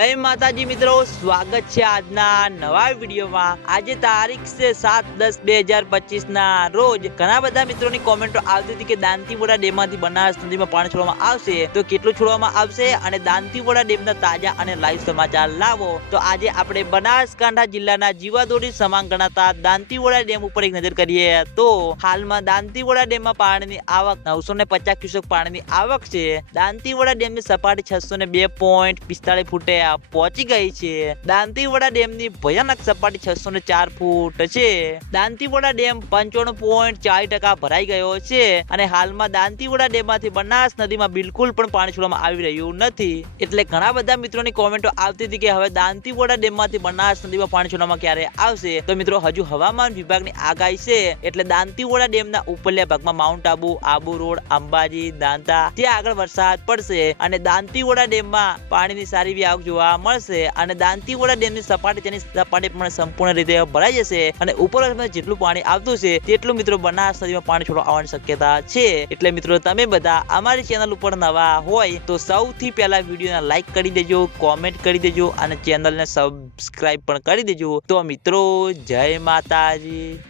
જય માતાજી મિત્રો, સ્વાગત છે આજના નવા વિડીયોમાં. આજે તારીખ છે સાત દસ બે હજાર પચીસ ના રોજ ઘણા બધા મિત્રોની કોમેન્ટો આવતી હતી કે દાંતીવોડા ડેમમાંથી બનાસ નદીમાં પાણી છોડવામાં આવશે. તો કેટલું છોડવામાં આવશે અને દાંતીવોડા ડેમના તાજા અને લાઈવ સમાચાર લાવો. તો આજે આપણે બનાસકાંઠા જિલ્લાના જીવાદોરી સમાન ગણાતા દાંતીવોડા ડેમ ઉપર એક નજર કરીએ. તો હાલમાં દાંતીવોડા ડેમમાં પાણીની આવક નવસો ને પચાસ ક્યુસેક પાણીની આવક છે. દાંતીવોડા ડેમની સપાટી છસો ને બે પોઈન્ટ પિસ્તાળીસ ફૂટે પહોંચી ગઈ છે. દાંતીવોડા ડેમની ભયાનક સપાટી છસો ને ચાર ફૂટ છે. દાંતીવાડા ડેમ પંચાણું પોઈન્ટ ચાર ટકા ભરાઈ ગયો છે અને હાલમાં ડેમ ડેમમાંથી બનાસ નદીમાં બિલકુલ પણ પાણી છોડવામાં આવી રહ્યું નથી. એટલે ઘણા બધા મિત્રોની કોમેન્ટો આવતી હતી કે હવે દાંતીવોડા ડેમમાંથી બનાસ નદીમાં પાણી છોડવામાં ક્યારે આવશે? તો મિત્રો, હજુ હવામાન વિભાગની આગાહી છે. એટલે દાંતીવોડા ડેમના ઉપરલા ભાગમાં માઉન્ટ આબુ આબુ રોડ, અંબાજી, દાંતા, ત્યાં આગળ વરસાદ પડશે અને દાંતીવોડા ડેમમાં પાણીની સારી એવી આવક જોવા મળશે અને દાંતીવાડા ડેમની સપાટી તેની સપાટી પણ સંપૂર્ણ રીતે ભરાઈ જશે અને ઉપરવાસમાં જેટલું પાણી આવતું છે, તેટલું મિત્રો બનાસ નદીમાં પાણી છોડવા આવવાની શક્યતા છે. એટલે મિત્રો, તમે બધા અમારી ચેનલ ઉપર નવા હોય તો સૌથી પહેલા વિડીયોને લાઈક કરી દેજો કોમેન્ટ કરી દેજો અને ચેનલને સબસ્ક્રાઈબ પણ કરી દેજો. તો મિત્રો, જય માતાજી.